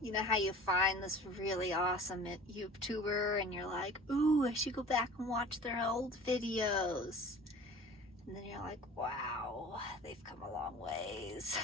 You know how you find this really awesome YouTuber and you're like, ooh, I should go back and watch their old videos. And then you're like, wow, they've come a long ways.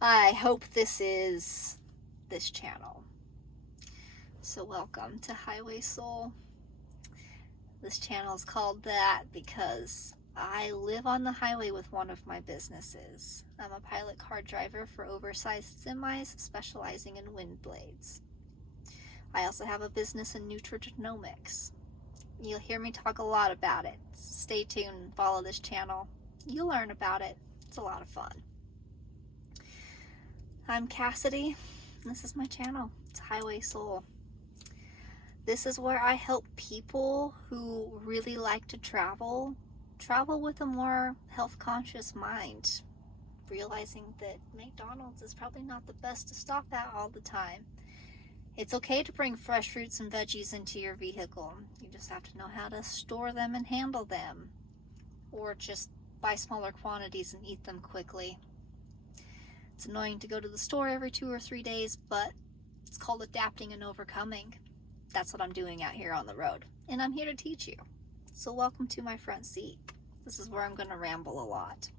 I hope this is this channel. So welcome to Highway Soul. This channel is called that because I live on the highway with one of my businesses. I'm a pilot car driver for oversized semis specializing in wind blades. I also have a business in nutrigenomics. You'll hear me talk a lot about it. Stay tuned, follow this channel. You'll learn about it. It's a lot of fun. I'm Cassidy. This is my channel. It's Highway Soul. This is where I help people who really like to travel with a more health-conscious mind, realizing that McDonald's is probably not the best to stop at all the time. It's okay to bring fresh fruits and veggies into your vehicle. You just have to know how to store them and handle them, or just buy smaller quantities and eat them quickly. It's annoying to go to the store every 2 or 3 days, but it's called adapting and overcoming. That's what I'm doing out here on the road, and I'm here to teach you. So welcome to my front seat. This is where I'm going to ramble a lot.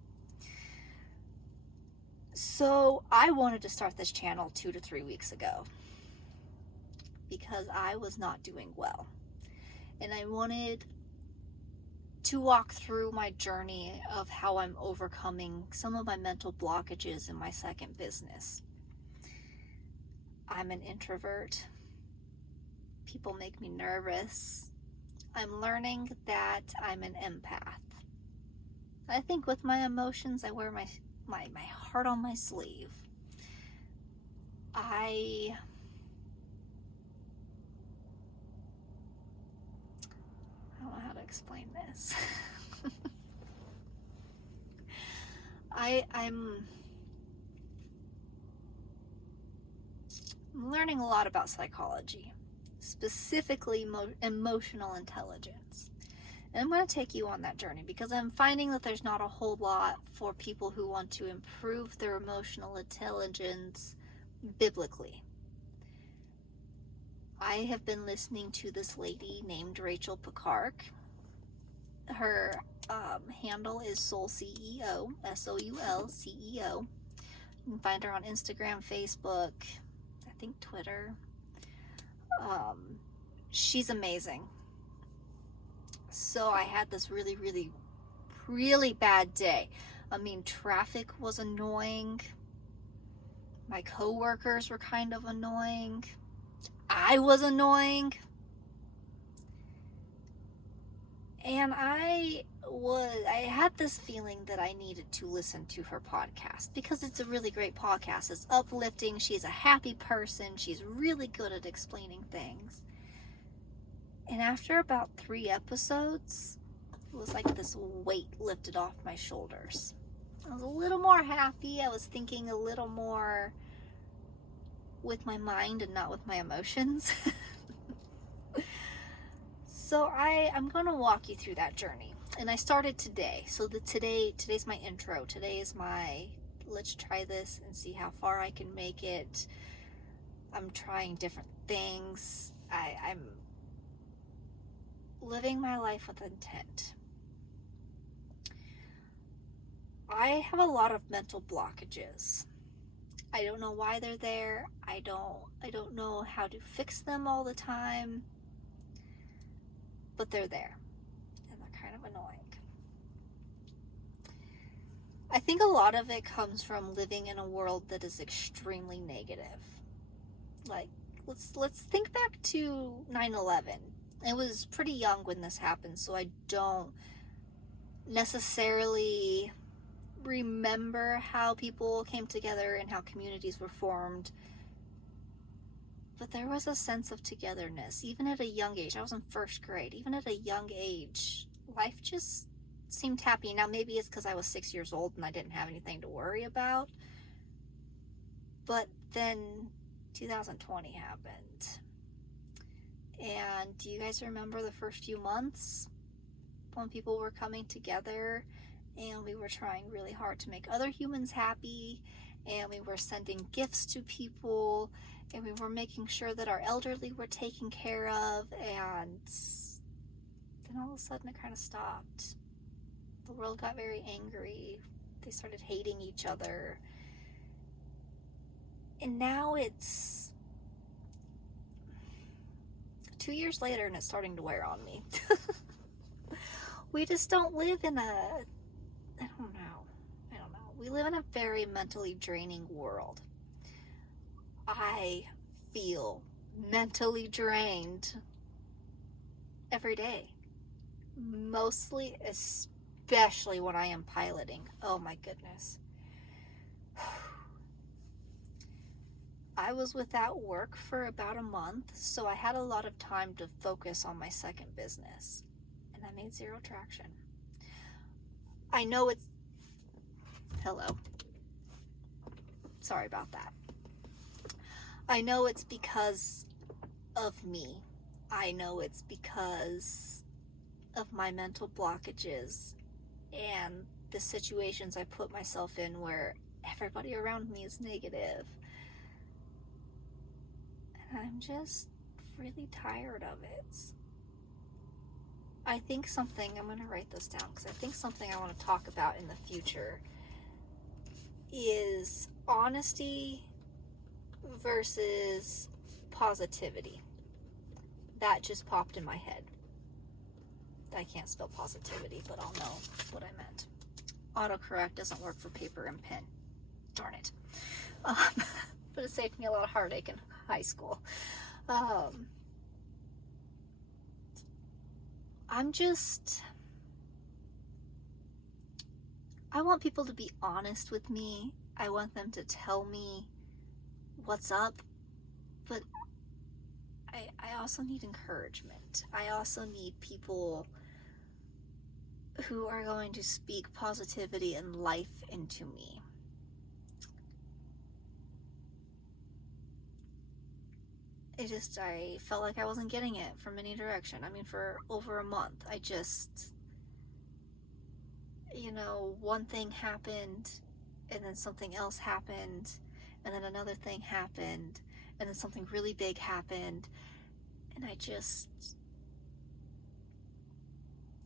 So I wanted to start this channel 2 to 3 weeks ago because I was not doing well, and I wanted to walk through my journey of how I'm overcoming some of my mental blockages in my second business. I'm an introvert. People make me nervous. I'm learning that I'm an empath. I think with my emotions, I wear my heart on my sleeve. I don't know how to explain this. I'm learning a lot about psychology, specifically emotional intelligence. And I'm going to take you on that journey because I'm finding that there's not a whole lot for people who want to improve their emotional intelligence biblically. I have been listening to this lady named Rachel Picard. Her handle is Soul CEO, SOUL CEO. You can find her on Instagram, Facebook, I think Twitter. She's amazing. So I had this really bad day. I mean, traffic was annoying. My coworkers were kind of annoying. I was annoying. And I had this feeling that I needed to listen to her podcast because it's a really great podcast. It's uplifting. She's a happy person. She's really good at explaining things. And after about 3 episodes, it was like this weight lifted off my shoulders. I was a little more happy. I was thinking a little more with my mind and not with my emotions. So I'm going to walk you through that journey. And I started today. So today's my intro. Today is my let's try this and see how far I can make it. I'm trying different things. I'm living my life with intent. I have a lot of mental blockages. I don't know why they're there. I don't know how to fix them all the time. But they're there, and they're kind of annoying. I think a lot of it comes from living in a world that is extremely negative. Like, let's think back to 9/11. I was pretty young when this happened, so I don't necessarily remember how people came together and how communities were formed. But there was a sense of togetherness, even at a young age. I was in first grade. Even at a young age, life just seemed happy. Now, maybe it's because I was 6 years old and I didn't have anything to worry about. But then 2020 happened. And do you guys remember the first few months when people were coming together and we were trying really hard to make other humans happy, and we were sending gifts to people, and we were making sure that our elderly were taken care of, and then all of a sudden it kind of stopped. The world got very angry. They started hating each other. And now it's 2 years later and it's starting to wear on me. We just don't live in I don't know. We live in a very mentally draining world. I feel mentally drained every day. Mostly, especially when I am piloting. Oh my goodness. I was without work for about a month, so I had a lot of time to focus on my second business. And I made zero traction. I know it's... Hello. Sorry about that. I know it's because of me. I know it's because of my mental blockages and the situations I put myself in where everybody around me is negative. And I'm just really tired of it. I think something, I'm going to write this down because I think something I want to talk about in the future is honesty versus positivity. That just popped in my head. I can't spell positivity, but I'll know what I meant. Autocorrect doesn't work for paper and pen. Darn it. But it saved me a lot of heartache in high school. I want people to be honest with me. I want them to tell me what's up, but I also need encouragement. I also need people who are going to speak positivity and life into me. I felt like I wasn't getting it from any direction. I mean, for over a month, one thing happened, and then something else happened, and then another thing happened, and then something really big happened, and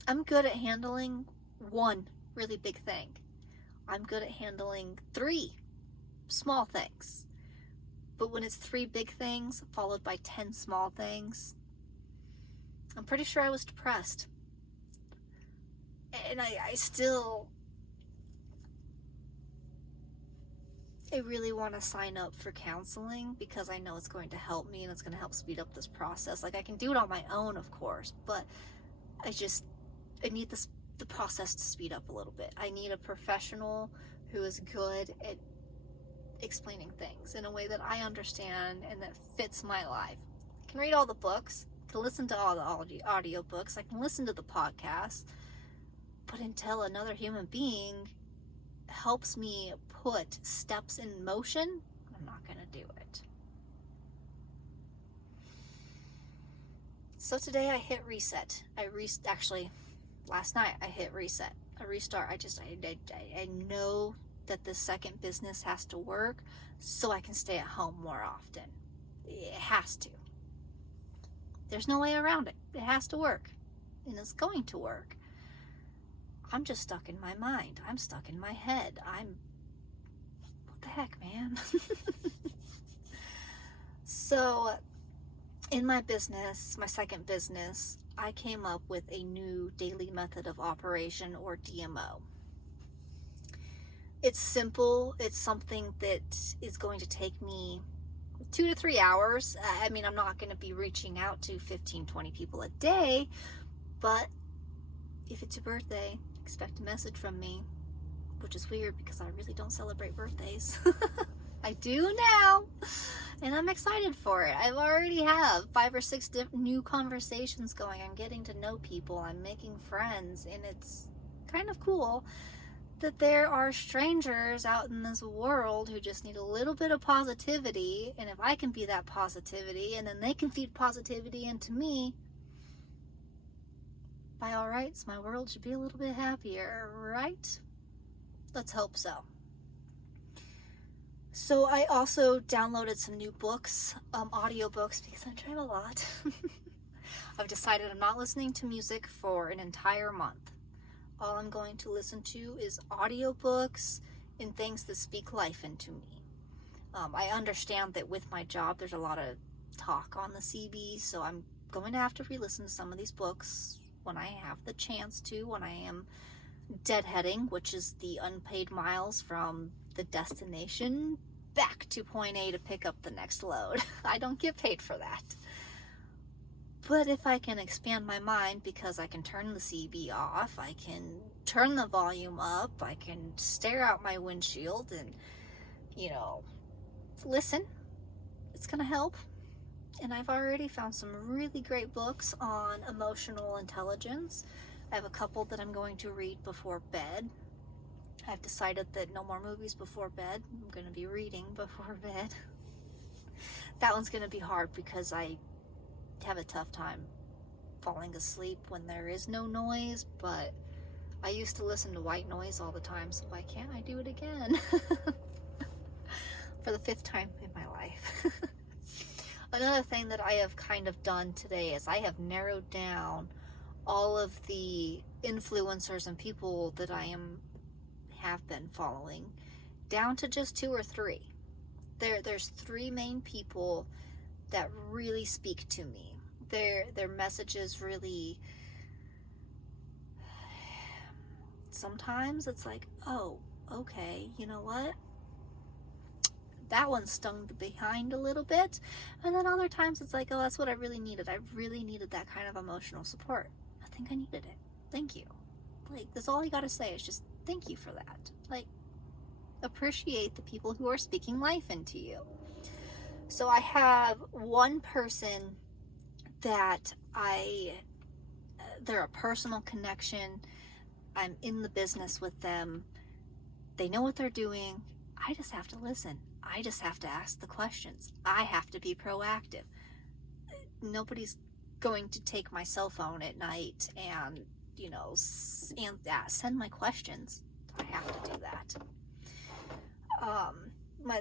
I'm good at handling one really big thing. I'm good at handling 3 small things. But when it's 3 big things followed by 10 small things, I'm pretty sure I was depressed. And I really want to sign up for counseling because I know it's going to help me and it's going to help speed up this process. Like, I can do it on my own, of course, but I need the process to speed up a little bit. I need a professional who is good at explaining things in a way that I understand and that fits my life. I can read all the books, I can listen to all the audio books, I can listen to the podcasts, but until another human being helps me put steps in motion, I'm not going to do it. So today I hit reset. Actually, last night I hit reset, a restart. I know that the second business has to work so I can stay at home more often. It has to. There's no way around it. It has to work. And it's going to work. I'm just stuck in my mind. I'm stuck in my head. What the heck, man? So, in my business, my second business, I came up with a new daily method of operation, or DMO. It's simple. It's something that is going to take me 2 to 3 hours. I mean, I'm not going to be reaching out to 15, 20 people a day, but if it's your birthday, expect a message from me, which is weird because I really don't celebrate birthdays. I do now, and I'm excited for it. I already have 5 or 6 new conversations going. I'm getting to know people. I'm making friends, and it's kind of cool that there are strangers out in this world who just need a little bit of positivity, and if I can be that positivity, and then they can feed positivity into me, by all rights, my world should be a little bit happier, right? Let's hope so. So I also downloaded some new books, audiobooks, because I drive a lot. I've decided I'm not listening to music for an entire month. All I'm going to listen to is audiobooks and things that speak life into me. I understand that with my job, there's a lot of talk on the CB, so I'm going to have to re-listen to some of these books when I have the chance to, when I am deadheading, which is the unpaid miles from the destination back to point A to pick up the next load. I don't get paid for that. But if I can expand my mind, because I can turn the CB off, I can turn the volume up, I can stare out my windshield and, listen, it's gonna help. And I've already found some really great books on emotional intelligence. I have a couple that I'm going to read before bed. I've decided that no more movies before bed. I'm going to be reading before bed. That one's going to be hard because I have a tough time falling asleep when there is no noise, but I used to listen to white noise all the time, so why can't I do it again? For the 5th time in my life. Another thing that I have kind of done today is I have narrowed down all of the influencers and people that I have been following down to just 2 or 3. There's 3 main people that really speak to me. Their messages really, sometimes it's like, oh, okay, you know what? That one stung behind a little bit. And then other times it's like, oh, that's what I really needed. I really needed that kind of emotional support. I think I needed it. Thank you. Like, that's all I gotta say is just thank you for that. Like, appreciate the people who are speaking life into you. So I have one person that they're a personal connection. I'm in the business with them. They know what they're doing. I just have to listen. I just have to ask the questions. I have to be proactive. Nobody's going to take my cell phone at night and, send my questions. I have to do that.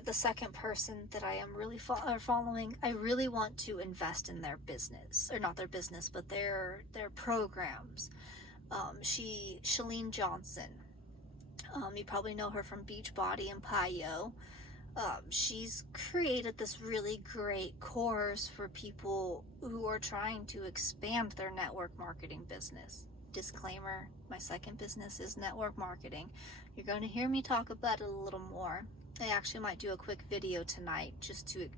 The second person that I am really following, I really want to invest in their business, or not their business, but their programs. Shalene Johnson. You probably know her from Beachbody and Payo. She's created this really great course for people who are trying to expand their network marketing business. Disclaimer, my second business is network marketing. You're going to hear me talk about it a little more. I actually might do a quick video tonight just to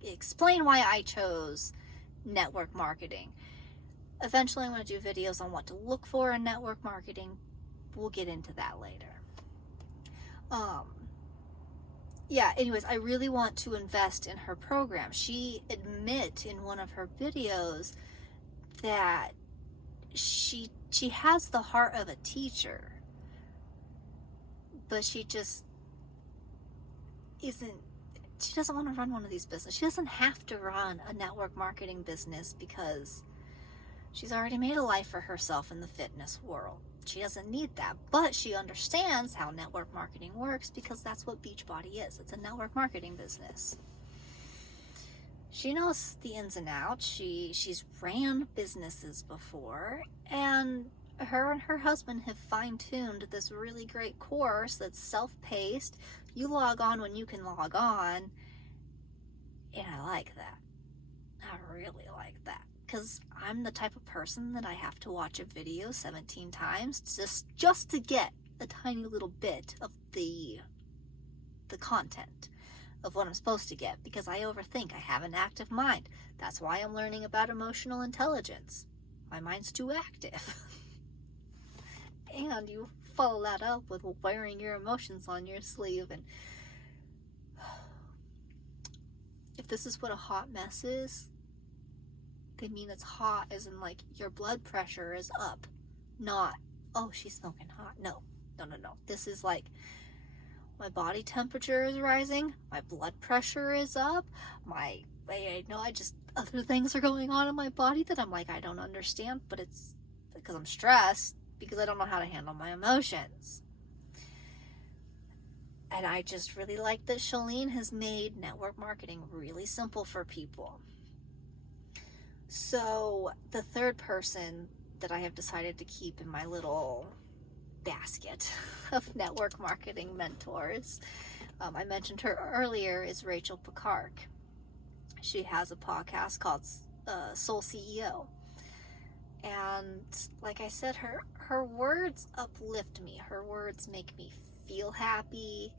explain why I chose network marketing. Eventually I'm going to do videos on what to look for in network marketing. We'll get into that later. Anyways, I really want to invest in her program. She admit in one of her videos that she has the heart of a teacher, but she just she doesn't want to run one of these businesses. She doesn't have to run a network marketing business because she's already made a life for herself in the fitness world. She doesn't need that, but she understands how network marketing works because that's what Beachbody is. It's a network marketing business. She knows the ins and outs. She's ran businesses before, and her husband have fine-tuned this really great course that's self-paced. You log on when you can log on, and I like that. I really like that. Because I'm the type of person that I have to watch a video 17 times just to get a tiny little bit of the content of what I'm supposed to get, because I overthink. I have an active mind. That's why I'm learning about emotional intelligence. My mind's too active. And you follow that up with wearing your emotions on your sleeve. And if this is what a hot mess is, they mean it's hot as in like your blood pressure is up, not, oh, she's smoking hot. No. This is like my body temperature is rising, my blood pressure is up, other things are going on in my body that I'm like, I don't understand, but it's because I'm stressed because I don't know how to handle my emotions. And I just really like that Shalene has made network marketing really simple for people. So the third person that I have decided to keep in my little basket of network marketing mentors, I mentioned her earlier, is Rachel Picard. She has a podcast called Soul CEO. And like I said, her words uplift me. Her words make me feel happy.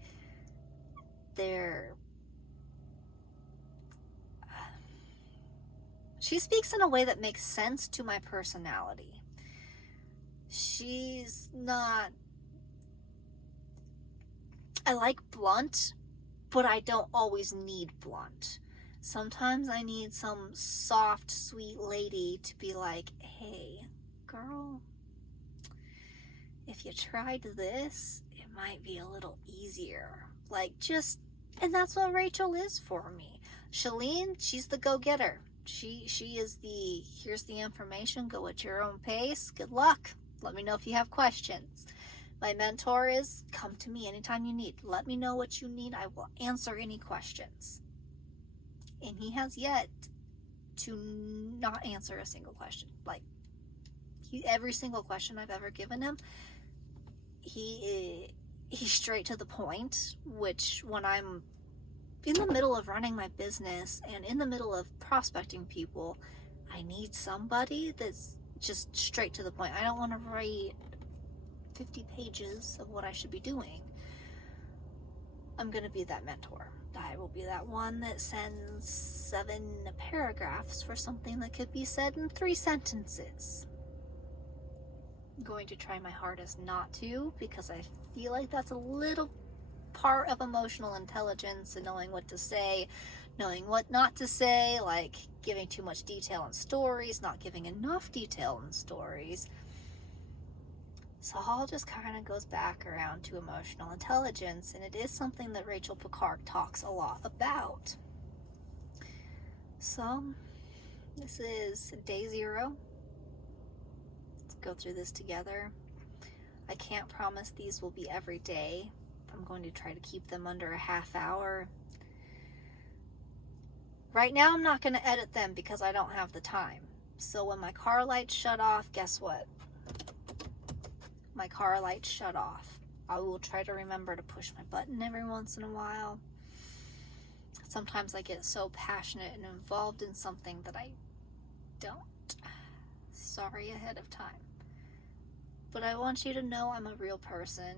She speaks in a way that makes sense to my personality. She's not... I like blunt, but I don't always need blunt. Sometimes I need some soft, sweet lady to be like, hey, girl, if you tried this, it might be a little easier. And that's what Rachel is for me. Shalene, she's the go-getter. She is the, here's the information, go at your own pace, good luck. Let me know if you have questions. My mentor is, come to me anytime you need. Let me know what you need. I will answer any questions. And he has yet to not answer a single question. Every single question I've ever given him, he's straight to the point, which when I'm in the middle of running my business and in the middle of prospecting people, I need somebody that's just straight to the point. I don't want to write 50 pages of what I should be doing. I'm going to be that mentor. I will be that one that sends 7 paragraphs for something that could be said in 3 sentences. I'm going to try my hardest not to, because I feel like that's a little part of emotional intelligence and knowing what to say, knowing what not to say, like giving too much detail in stories, not giving enough detail in stories. So all just kind of goes back around to emotional intelligence, and it is something that Rachel Picard talks a lot about. So this is day 0. Let's go through this together. I can't promise these will be every day. I'm going to try to keep them under a half hour. Right now I'm not going to edit them because I don't have the time. So when my car lights shut off, guess what? My car lights shut off. I will try to remember to push my button every once in a while. Sometimes I get so passionate and involved in something that I don't. Sorry ahead of time. But I want you to know I'm a real person.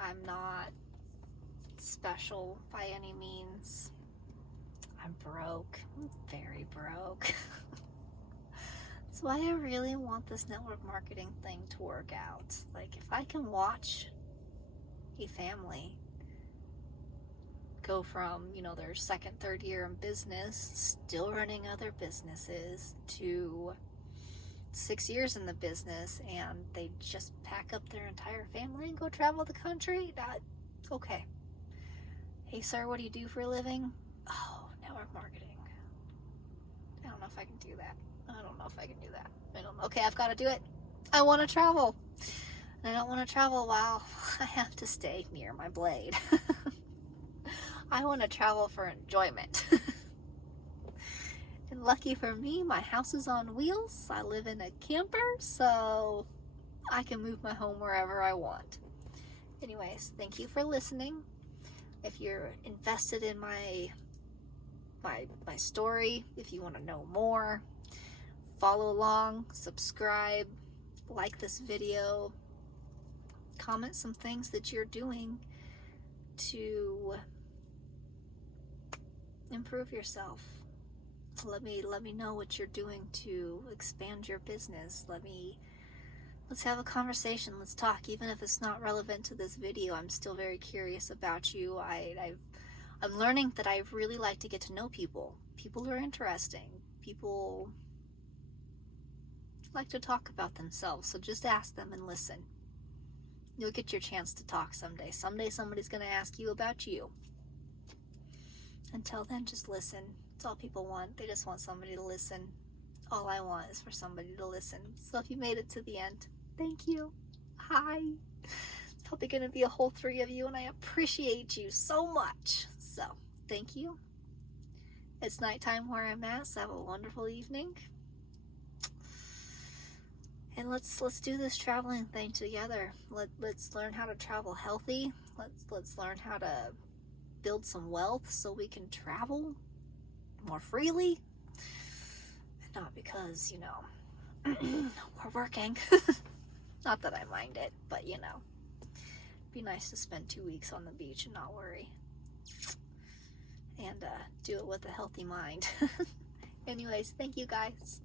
I'm not special by any means. I'm broke. I'm very broke. That's why I really want this network marketing thing to work out. Like, if I can watch a family go from, their second, third year in business, still running other businesses, to 6 years in the business, and they just pack up their entire family and go travel the country, okay. Hey, sir, what do you do for a living? Oh, network marketing. I don't know if I can do that. I don't know. Okay, I've got to do it. I want to travel. And I don't want to travel while I have to stay near my blade. I want to travel for enjoyment. And lucky for me, my house is on wheels. I live in a camper, so I can move my home wherever I want. Anyways, thank you for listening. If you're invested in my story, if you want to know more, follow along, subscribe, like this video, comment some things that you're doing to improve yourself. Let me know what you're doing to expand your business. Let's have a conversation. Let's talk. Even if it's not relevant to this video, I'm still very curious about you. I'm learning that I really like to get to know people. People are interesting. People like to talk about themselves, so just ask them and listen. You'll get your chance to talk someday. Someday somebody's going to ask you about you. Until then, just listen. That's all people want. They just want somebody to listen. All I want is for somebody to listen. So if you made it to the end, thank you. Hi. probably going to be a whole 3 of you, and I appreciate you so much. So, thank you. It's nighttime where I'm at, so have a wonderful evening. And let's do this traveling thing together. Let's learn how to travel healthy. Let's learn how to build some wealth so we can travel more freely. And not because, you know, we're working. Not that I mind it, but you know, it'd be nice to spend 2 weeks on the beach and not worry. And do it with a healthy mind. Anyways, thank you guys.